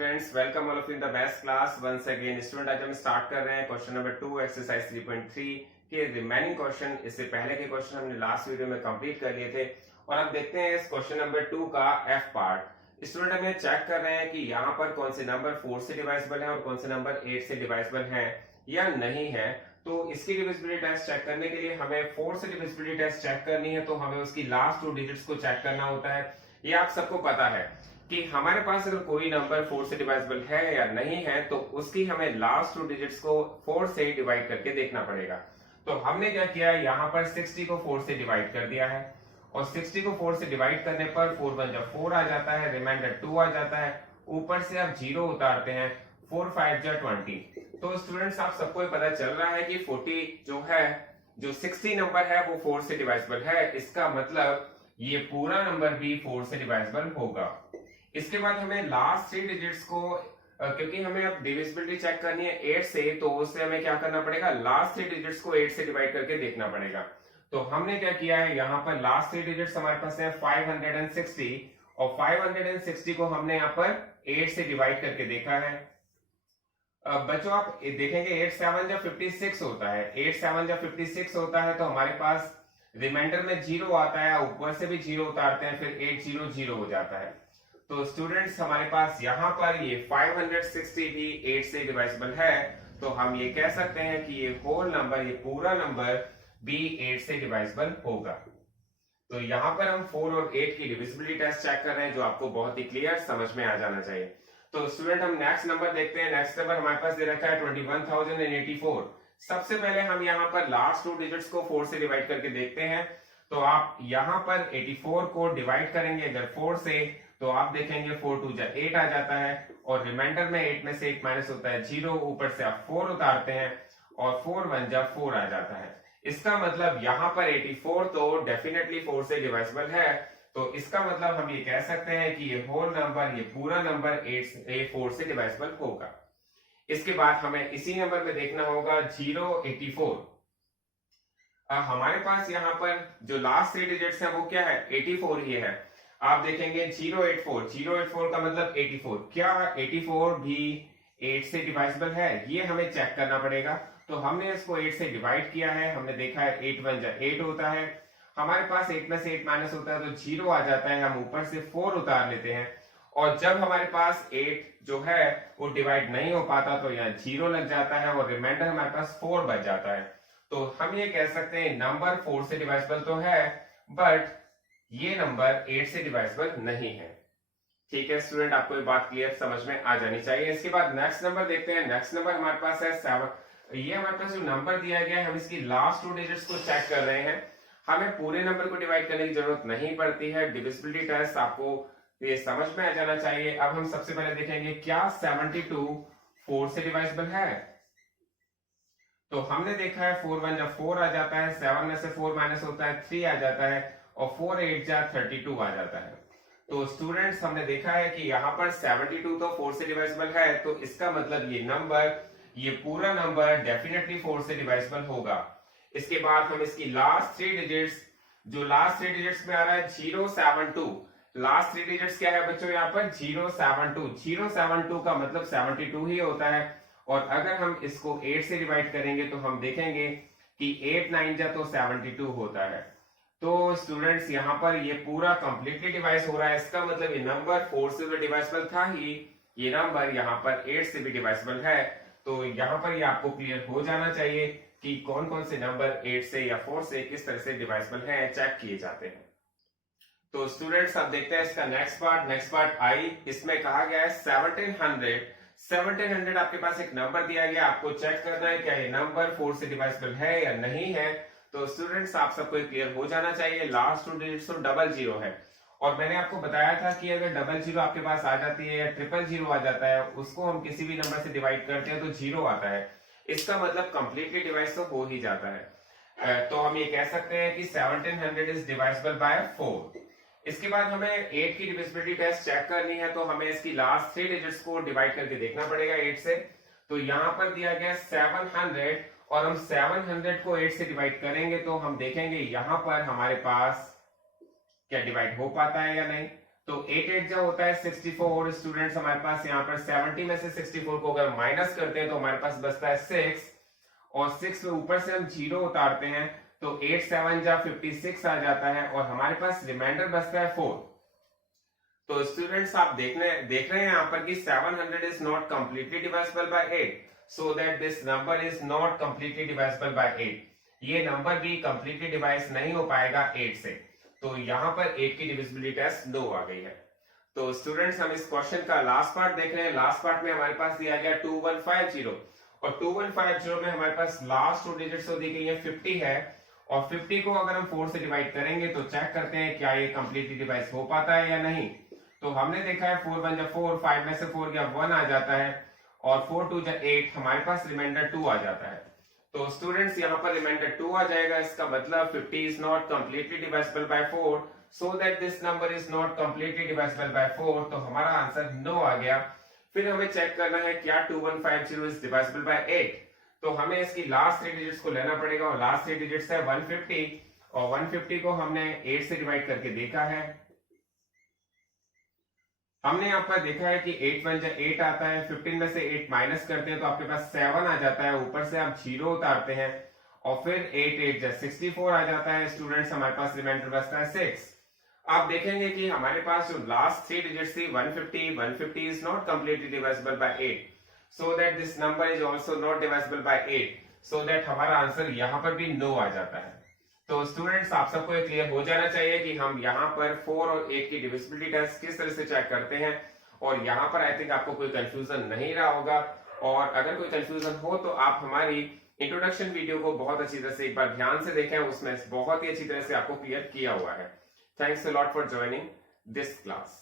Students, welcome all of you in the best class once again. Student, आज हम start कर रहे हैं क्वेश्चन नंबर 2 एक्सरसाइज 3.3 के रिमेनिंग क्वेश्चन। इससे पहले के क्वेश्चन हमने लास्ट वीडियो में कंप्लीट कर लिए थे और अब देखते हैं इस क्वेश्चन नंबर 2 का एफ पार्ट। स्टूडेंट, हम ये चेक कर रहे हैं कि यहाँ पर कौन से नंबर 4 से डिवाइसिबल है और कौन से नंबर 8 से डिवाइसिबल है या नहीं है। तो इसकी डिविजिबिलिटी टेस्ट चेक करने के लिए हमें 4 से डिविजिबिलिटी टेस्ट चेक करनी है, तो हमें उसकी लास्ट 2 डिजिट्स को चेक करना होता है। ये आप सबको पता है कि हमारे पास अगर कोई नंबर 4 से डिवाइसिबल है या नहीं है तो उसकी हमें लास्ट 2 डिजिट्स को 4 से डिवाइड करके देखना पड़ेगा। तो हमने क्या किया, यहाँ पर 60 को 4 से डिवाइड कर दिया है और 60 को 4 से डिवाइड करने पर 4 1 जा 4 आ जाता है, रिमाइंडर 2 आ जाता है, ऊपर से आप 0 उतारते हैं, 4 5 जा 20। तो स्टूडेंट्स, आप सबको पता चल रहा है कि 40 जो है, जो 60 नंबर है वो 4 से डिवाइसिबल है। इसका मतलब ये पूरा नंबर भी 4 से डिवाइसिबल होगा। इसके बाद हमें लास्ट 3 डिजिट्स को, क्योंकि हमें अब डिविजिबिलिटी चेक करनी है 8 से, तो उससे हमें क्या करना पड़ेगा, लास्ट 3 डिजिट्स को 8 से डिवाइड करके देखना पड़ेगा। तो हमने क्या किया है, यहाँ पर लास्ट 3 डिजिट्स हमारे पास है 560 और 560 को हमने यहाँ पर 8 से डिवाइड करके देखा है। बच्चों, आप देखेंगे 8 7 जा 56 होता है, 8 7 जा 56 होता है, तो हमारे पास रिमाइंडर में 0 आता है, ऊपर से भी 0 उतारते हैं, फिर 8 0 0 हो जाता है। तो स्टूडेंट्स, हमारे पास यहाँ पर ये 560 भी 8 से डिवाइसिबल है, तो हम ये कह सकते हैं कि ये होल नंबर, ये पूरा नंबर भी 8 से डिवाइसिबल होगा। तो यहाँ पर हम 4 और 8 की डिविजिबिलिटी टेस्ट चेक कर रहे हैं, जो आपको बहुत ही क्लियर समझ में आ जाना चाहिए। तो स्टूडेंट, हम नेक्स्ट नंबर देखते हैं। नेक्स्ट नंबर हमारे पास दे रखा है 21,084। सबसे पहले हम यहाँ पर लास्ट 2 डिजिट्स को 4 से डिवाइड करके देखते हैं। तो आप यहाँ पर 84 को डिवाइड करेंगे अगर 4 से, तो आप देखेंगे 4 2 जा 8 आ जाता है और रिमाइंडर में 8 में से 1 माइनस होता है 0, ऊपर से आप 4 उतारते हैं और 4 1 जा 4 आ जाता है। इसका मतलब यहाँ पर 84 तो डेफिनेटली 4 से डिवाइसिबल है। तो इसका मतलब हम ये कह सकते हैं कि ये होल नंबर, ये पूरा नंबर 4 से डिवाइसिबल होगा। इसके बाद हमें इसी नंबर में देखना होगा 084। हमारे पास यहाँ पर जो लास्ट 3 डिजिट्स हैं वो क्या है, 84 ही है। आप देखेंगे 084 का मतलब 84। क्या 84 भी 8 से डिवाइसिबल है, ये हमें चेक करना पड़ेगा। तो हमने इसको 8 से डिवाइड किया है, हमने देखा है 8 1 जा 8 होता है, हमारे पास 8 में से 8 माइनस होता है तो 0 आ जाता है, हम ऊपर से 4 उतार लेते हैं और जब हमारे पास 8 जो है वो डिवाइड नहीं हो पाता तो यहाँ 0 लग जाता है और रिमाइंडर हमारे पास 4 बच जाता है। तो हम ये कह सकते हैं नंबर 4 से डिवाइसिबल तो है, बट ये नंबर 8 से डिवाइसिबल नहीं है। ठीक है स्टूडेंट, आपको ये बात क्लियर समझ में आ जानी चाहिए। इसके बाद नेक्स्ट नंबर देखते हैं। नेक्स्ट नंबर हमारे पास है 7। ये हमारे पास जो नंबर दिया गया है, हम इसकी लास्ट 2 डिजिट्स को चेक कर रहे हैं। हमें पूरे नंबर को डिवाइड करने की जरूरत नहीं पड़ती है। डिविजिबिलिटी टेस्ट आपको ये समझ में आ जाना चाहिए। अब हम सबसे पहले देखेंगे क्या 72 4 से डिवाइसिबल है। तो हमने देखा है 4 1 जा 4 आ जाता है, 7 में से 4 माइनस होता है 3 आ जाता है और 4 8 जा 32 आ जाता है। तो स्टूडेंट्स, हमने देखा है कि यहाँ पर 72 तो 4 से डिवाइसिबल है, तो इसका मतलब ये नंबर, ये पूरा नंबर डेफिनेटली 4 से डिवाइसिबल होगा। इसके बाद हम इसकी लास्ट 3 डिजिट्स, जो लास्ट 3 डिजिट्स में आ रहा है 072, लास्ट 3 डिजिट्स क्या है बच्चों, यहाँ पर 072 का मतलब 72 ही होता है। और अगर हम इसको 8 से डिवाइड करेंगे तो हम देखेंगे कि 8 9 जा तो 72 होता है। तो स्टूडेंट्स, यहाँ पर ये पूरा कंप्लीटली डिवाइस हो रहा है। इसका मतलब ये नंबर 4 से भी डिवाइसिबल था ही, ये नंबर यहाँ पर 8 से भी डिवाइसिबल है। तो यहाँ पर ये आपको क्लियर हो जाना चाहिए कि कौन कौन से नंबर 8 से या 4 से किस तरह से डिवाइसिबल है, चेक किए जाते हैं। तो स्टूडेंट्स, अब देखते हैं इसका नेक्स्ट पार्ट। नेक्स्ट पार्ट आई, इसमें कहा गया है 1700 आपके पास एक नंबर दिया गया, आपको चेक करना है क्या ये नंबर 4 से डिवाइसिबल है या नहीं है। तो स्टूडेंट्स, आप सबको क्लियर हो जाना चाहिए, लास्ट 2 डिजिट्स तो 00 है। और मैंने आपको बताया था कि अगर 00 आपके पास आ जाती है या 000 आ जाता है, उसको हम किसी भी नंबर से डिवाइड करते हैं तो 0 आता है। इसका मतलब कंप्लीटली डिवाइस तो हो ही जाता है। तो हम ये कह सकते हैं कि 1700 इज डिवाइसिबल बाय 4। इसके बाद हमें 8 की डिविजिबिलिटी टेस्ट चेक करनी है, तो हमें इसकी लास्ट 3 डिजिट्स को डिवाइड करके देखना पड़ेगा 8 से। तो यहाँ पर दिया गया 700 और हम 700 को 8 से डिवाइड करेंगे तो हम देखेंगे यहाँ पर हमारे पास क्या डिवाइड हो पाता है या नहीं। तो 8 जो होता है 64 और स्टूडेंट्स हमारे पास यहाँ पर 70 में से 64 को अगर माइनस करते हैं तो हमारे पास बचता है 6 और 6 में ऊपर से हम 0 उतारते हैं तो 8 7 जा 56 आ जाता है और हमारे पास रिमाइंडर बचता है 4। तो स्टूडेंट्स आप देख रहे हैं यहाँ पर कि 700 is not completely divisible by 8 so that this number is not completely divisible by 8। ये नंबर भी कंप्लीटली डिवाइस नहीं हो पाएगा 8 से। तो यहाँ पर 8 की डिविजिबिलिटी टेस्ट 9 आ गई है। तो स्टूडेंट्स हम इस क्वेश्चन का लास्ट पार्ट देख रहे हैं। लास्ट पार्ट में हमारे पास दिया गया 2150 और 2150 में हमारे पास लास्ट 2 डिजिट्स तो दी गई है 50 है और 50 को अगर हम 4 से डिवाइड करेंगे तो चेक करते हैं क्या ये कंप्लीटली डिवाइस हो पाता है या नहीं। तो हमने देखा है 4 1 जा 4, 5 में से 4 गया 1 आ जाता है और 4 2 जा 8, हमारे पास रिमाइंडर 2 आ जाता है। तो स्टूडेंट्स यहाँ पर रिमाइंडर 2 आ जाएगा। इसका मतलब 50 is not completely divisible by 4 so that this number is not completely divisible by 4। तो हमारा आंसर 9 आ गया। फिर हमें चेक करना है क्या 2150 इज डिवाइसिबल बाय 8। तो हमें इसकी लास्ट 3 डिजिट्स को लेना पड़ेगा और लास्ट 3 डिजिट्स है 150 और 150 को हमने 8 से डिवाइड करके देखा है। हमने यहाँ पर देखा है कि 8 1 जा 8 आता है, 15 में से 8 माइनस करते हैं तो आपके पास 7 आ जाता है, ऊपर से आप 0 उतारते हैं और फिर 8 8 जा 64 आ जाता है। स्टूडेंट्स हमारे पास रिमाइंडर बचता है 6। आप देखेंगे कि हमारे पास जो लास्ट 3 डिजिट्स थी 150 is not completely divisible by 8 so that this number is also not divisible by 8 so that हमारा आंसर यहाँ पर भी 9 आ जाता है। तो स्टूडेंट्स आप सबको ये क्लियर हो जाना चाहिए कि हम यहाँ पर 4 और 8 की डिविजिबिलिटी टेस्ट किस तरह से चेक करते हैं और यहाँ पर आई थिंक आपको कोई कंफ्यूजन नहीं रहा होगा और अगर कोई कंफ्यूजन हो तो आप हमारी इंट्रोडक्शन वीडियो को बहुत अच्छी तरह से एक बार ध्यान से देखें, उसमें बहुत ही अच्छी तरह से आपको क्लियर किया हुआ है। Thanks a lot for joining this class.